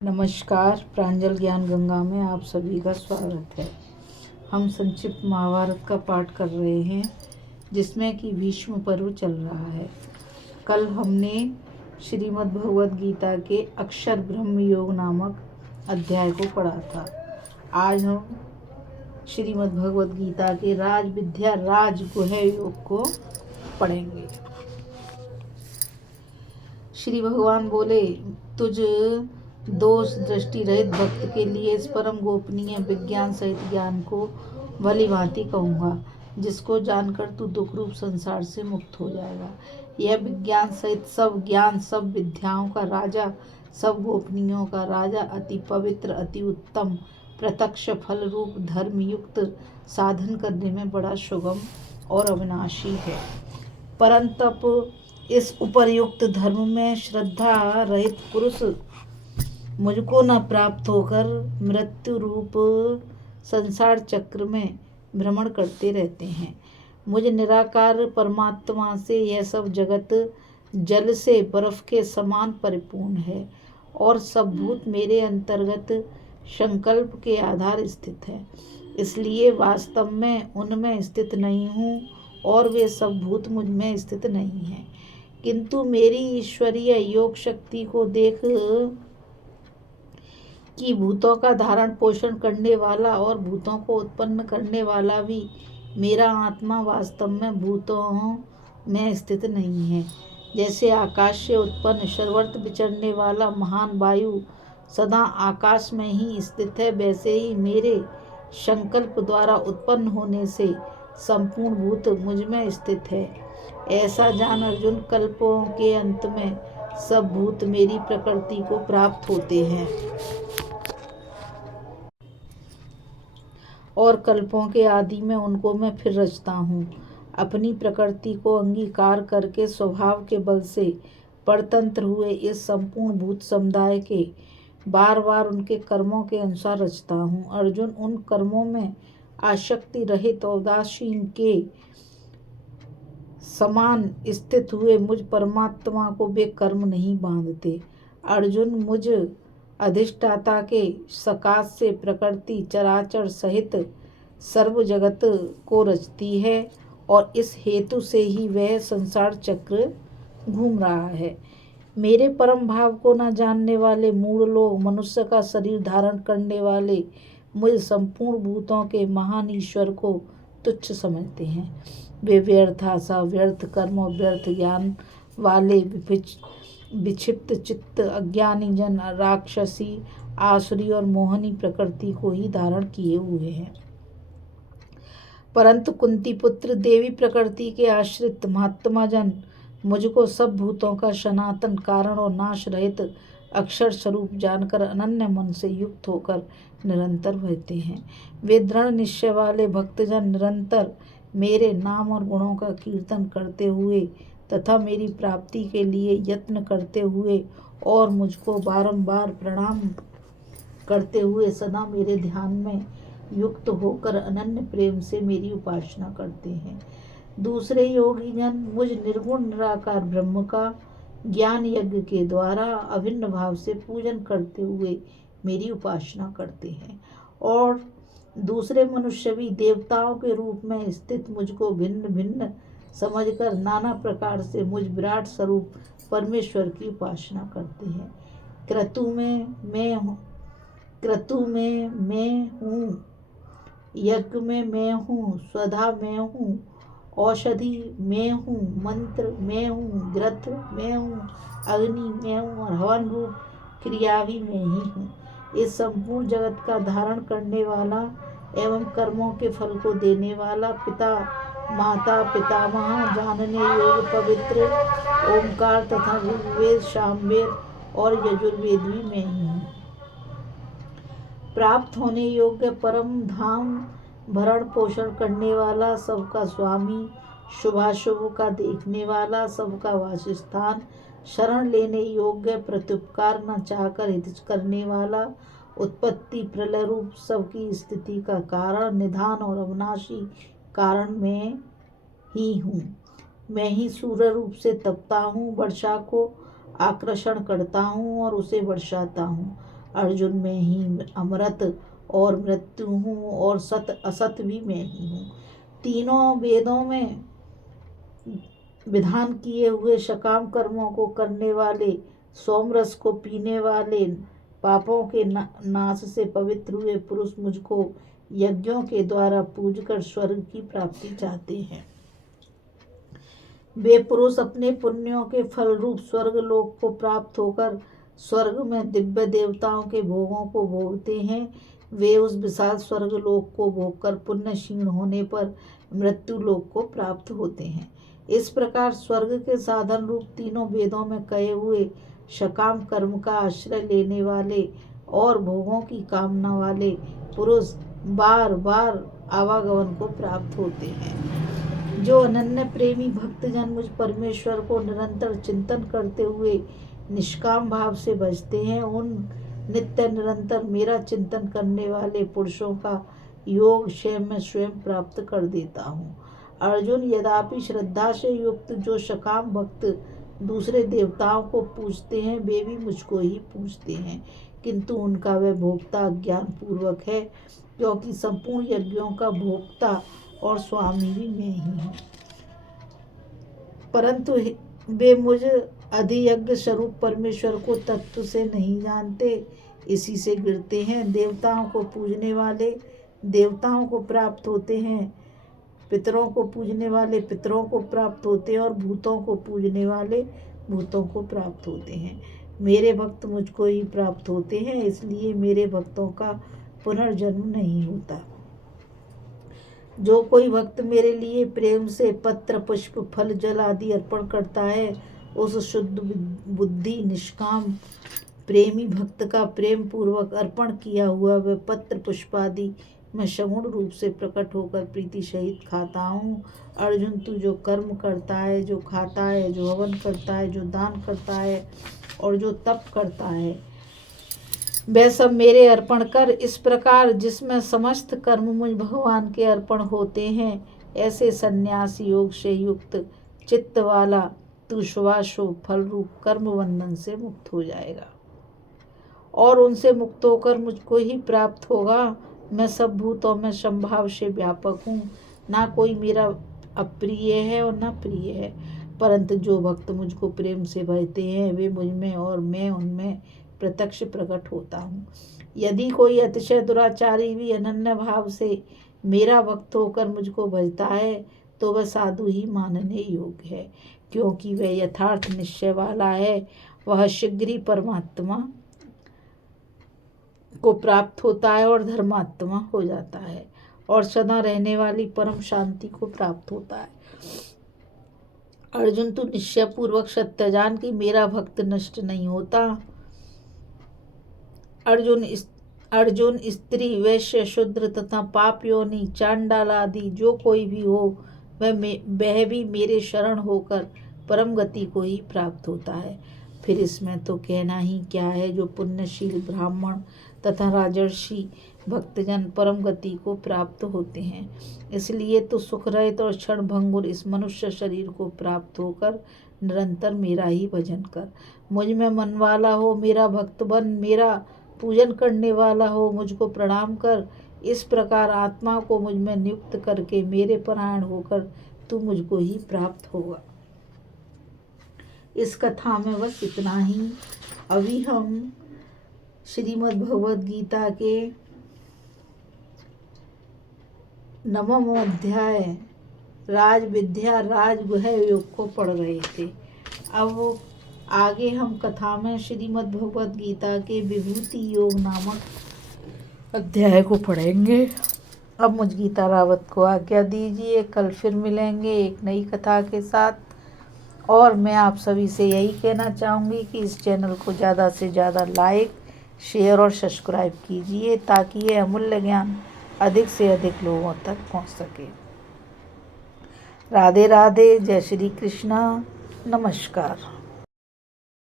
नमस्कार। प्रांजल ज्ञान गंगा में आप सभी का स्वागत है। हम संक्षिप्त महाभारत का पाठ कर रहे हैं जिसमें कि भीष्म पर्व चल रहा है। कल हमने श्रीमद् भगवद गीता के अक्षर ब्रह्म योग नामक अध्याय को पढ़ा था। आज हम श्रीमद् भगवद गीता के राज विद्या राज गुह्य योग को पढ़ेंगे। श्री भगवान बोले, तुझ दोष दृष्टि रहित भक्त के लिए इस परम गोपनीय विज्ञान सहित ज्ञान को भली भांति कहूँगा, जिसको जानकर तू दुख रूप संसार से मुक्त हो जाएगा। यह विज्ञान सहित सब ज्ञान, सब विद्याओं का राजा, सब गोपनीयों का राजा, अति पवित्र, अति उत्तम, प्रत्यक्ष फल रूप धर्म युक्त, साधन करने में बड़ा सुगम और अविनाशी है। परंतप इस उपर्युक्त धर्म में श्रद्धा रहित पुरुष मुझको न प्राप्त होकर मृत्यु रूप संसार चक्र में भ्रमण करते रहते हैं। मुझ निराकार परमात्मा से यह सब जगत जल से बर्फ के समान परिपूर्ण है और सब भूत मेरे अंतर्गत संकल्प के आधार स्थित है। इसलिए वास्तव में उनमें स्थित नहीं हूँ और वे सब भूत मुझ में स्थित नहीं हैं। किंतु मेरी ईश्वरीय योग शक्ति को देख कि भूतों का धारण पोषण करने वाला और भूतों को उत्पन्न करने वाला भी मेरा आत्मा वास्तव में भूतों में स्थित नहीं है। जैसे आकाश से उत्पन्न सर्वत्र विचरने वाला महान वायु सदा आकाश में ही स्थित है, वैसे ही मेरे संकल्प द्वारा उत्पन्न होने से संपूर्ण भूत मुझ में स्थित है। ऐसा जान अर्जुन, कल्पों के अंत में सब भूत मेरी प्रकृति को प्राप्त होते हैं और कल्पों के आदि में उनको मैं फिर रचता हूँ। अपनी प्रकृति को अंगीकार करके स्वभाव के बल से परतंत्र हुए इस संपूर्ण भूत समुदाय के बार बार उनके कर्मों के अनुसार रचता हूँ। अर्जुन, उन कर्मों में आसक्ति रहित उदासीन के समान स्थित हुए मुझ परमात्मा को वे कर्म नहीं बांधते। अर्जुन, मुझ अधिष्ठाता के सकाश से प्रकृति चराचर सहित सर्व जगत को रचती है और इस हेतु से ही वह संसार चक्र घूम रहा है। मेरे परम भाव को न जानने वाले मूढ़ लोग मनुष्य का शरीर धारण करने वाले मुझ संपूर्ण भूतों के महान ईश्वर को तुच्छ समझते हैं। वे व्यर्थ आशा, व्यर्थ कर्म और व्यर्थ ज्ञान वाले विक्षिप्त चित्त अज्ञानी जन राक्षसी, आसुरी और मोहनी प्रकृति को ही धारण किए हुए हैं। परंतु कुंती पुत्र देवी प्रकृति के आश्रित महात्मा जन मुझको सब भूतों का सनातन कारण और नाश रहित अक्षर स्वरूप जानकर अनन्य मन से युक्त होकर निरंतर रहते हैं। वे दृढ़ निश्चय वाले भक्तजन निरंतर मेरे नाम और गुणों का कीर्तन करते हुए तथा मेरी प्राप्ति के लिए यत्न करते हुए और मुझको बारंबार प्रणाम करते हुए सदा मेरे ध्यान में युक्त होकर अनन्य प्रेम से मेरी उपासना करते हैं। दूसरे योगी जन मुझ निर्गुण निराकार ब्रह्म का ज्ञान यज्ञ के द्वारा अभिन्न भाव से पूजन करते हुए मेरी उपासना करते हैं और दूसरे मनुष्य भी देवताओं के रूप में स्थित मुझको भिन्न भिन्न समझकर नाना प्रकार से मुझ विराट स्वरूप परमेश्वर की उपासना करते हैं। क्रतु में मैं हूँ, यज्ञ में मैं हूँ, स्वधा मैं हूँ, औषधि मैं हूँ, मंत्र मैं हूँ, ग्रथ मैं हूँ, अग्नि मैं हूँ और हवन रूप क्रिया भी मैं ही हूँ। इस संपूर्ण जगत का धारण करने वाला एवं कर्मों के फल को देने वाला पिता माता पितामह जानने योग्य पवित्र ओंकार तथा ऋग्वेद सामवेद और यजुर्वेद भी मैं ही हूँ। प्राप्त होने योग्य परम धाम भरण पोषण करने वाला, सबका स्वामी, शुभाशुभ का देखने वाला, सबका वासस्थान, शरण लेने योग्य, प्रत्युपकार न चाहकर हित करने वाला, उत्पत्ति प्रलय रूप सबकी स्थिति का कारण, निधान और अविनाशी कारण मैं ही हूँ। मैं ही सूर्य रूप से तपता हूँ, वर्षा को आकर्षण करता हूँ और उसे बरसाता हूँ। अर्जुन मैं ही अमृत और मृत्यु हूँ और सत असत भी मैं ही हूँ। तीनों वेदों में विधान किए हुए सकाम कर्मों को करने वाले, सोमरस को पीने वाले, पापों के नाश से पवित्र हुए पुरुष मुझको यज्ञों के द्वारा पूजकर स्वर्ग की प्राप्ति चाहते हैं। वे पुरुष अपने पुण्यों के फल रूप स्वर्ग लोक को प्राप्त होकर स्वर्ग में दिव्य देवताओं के भोगों को भोगते हैं। वे उस विशाल स्वर्ग लोक को भोगकर पुण्य क्षीण होने पर मृत्यु लोक को प्राप्त होते हैं। इस प्रकार स्वर्ग के साधन रूप तीनों वेदों में कहे हुए सकाम कर्म का आश्रय लेने वाले और भोगों की कामना वाले पुरुष बार बार आवागमन को प्राप्त होते हैं। जो अनन्य प्रेमी भक्तजन मुझ परमेश्वर को निरंतर चिंतन करते हुए निष्काम भाव से भजते हैं, उन नित्य निरंतर मेरा चिंतन करने वाले पुरुषों का योग स्वयं में स्वयं प्राप्त कर देता हूँ। अर्जुन, यद्यपि श्रद्धा से युक्त जो सकाम भक्त दूसरे देवताओं को पूजते हैं, वे भी मुझको ही पूजते हैं, किंतु उनका वह भोक्ता अज्ञान पूर्वक है, क्योंकि संपूर्ण यज्ञों का भोक्ता और स्वामी भी मैं ही हूँ। परंतु वे मुझ अधियज्ञ स्वरूप परमेश्वर को तत्व से नहीं जानते, इसी से गिरते हैं। देवताओं को पूजने वाले देवताओं को प्राप्त होते हैं, पितरों को पूजने वाले पितरों को प्राप्त होते हैं और भूतों को पूजने वाले भूतों को प्राप्त होते हैं। मेरे भक्त मुझको ही प्राप्त होते हैं, इसलिए मेरे भक्तों का पुनर्जन्म नहीं होता। जो कोई भक्त मेरे लिए प्रेम से पत्र पुष्प फल जल आदि अर्पण करता है, उस शुद्ध बुद्धि निष्काम प्रेमी भक्त का प्रेम पूर्वक अर्पण किया हुआ वह पत्र पुष्प आदि मैं सगुण रूप से प्रकट होकर प्रीति सहित खाता हूँ। अर्जुन, तू जो कर्म करता है, जो खाता है, जो हवन करता है, जो दान करता है और जो तप करता है, वह सब मेरे अर्पण कर। इस प्रकार जिसमें समस्त कर्म मुझ भगवान के अर्पण होते हैं, ऐसे संन्यास योग से युक्त चित्त वाला तू शुभाशुभ फल रूप कर्म बंधन से मुक्त हो जाएगा और उनसे मुक्त होकर मुझको ही प्राप्त होगा। मैं सब भूतों में संभाव से व्यापक हूँ, ना कोई मेरा अप्रिय है और ना प्रिय है। परंतु जो भक्त मुझको प्रेम से भजते हैं, वे मुझ में और मैं उनमें प्रत्यक्ष प्रकट होता हूँ। यदि कोई अतिशय दुराचारी भी अनन्य भाव से मेरा भक्त होकर मुझको भजता है, तो वह साधु ही मानने योग्य है, क्योंकि वह यथार्थ निश्चय वाला है। वह शीघ्र ही परमात्मा को प्राप्त होता है और धर्मात्मा हो जाता है और सदा रहने वाली परम शांति को प्राप्त होता है। अर्जुन, तू निश्चय पूर्वक सत्य जान कि मेरा भक्त नष्ट नहीं होता। अर्जुन स्त्री वैश्य शूद्र तथा पाप योनि चांडाल आदि जो कोई भी हो, वह भी मेरे शरण होकर परम गति को ही प्राप्त होता है। फिर इसमें तो कहना ही क्या है, जो पुण्यशील ब्राह्मण तथा राजर्षि भक्तजन परम गति को प्राप्त होते हैं। इसलिए तो सुख रहित और क्षण भंगुर इस मनुष्य शरीर को प्राप्त होकर निरंतर मेरा ही भजन कर। मुझ में मन वाला हो, मेरा भक्त बन, मेरा पूजन करने वाला हो, मुझको प्रणाम कर। इस प्रकार आत्मा को मुझ में नियुक्त करके मेरे परायण होकर तू मुझको ही प्राप्त होगा। इस कथा में बस इतना ही। अभी हम श्रीमद् भगवद गीता के 9वां अध्याय राज विद्या राजगुह योग को पढ़ रहे थे। अब आगे हम कथा में श्रीमद् भगवद गीता के विभूति योग नामक अध्याय को पढ़ेंगे। अब मुझ गीता रावत को आज्ञा दीजिए। कल फिर मिलेंगे एक नई कथा के साथ। और मैं आप सभी से यही कहना चाहूँगी कि इस चैनल को ज़्यादा से ज़्यादा लाइक, शेयर और सब्सक्राइब कीजिए, ताकि ये अमूल्य ज्ञान अधिक से अधिक लोगों तक पहुँच सके। राधे राधे, जय श्री कृष्ण, नमस्कार।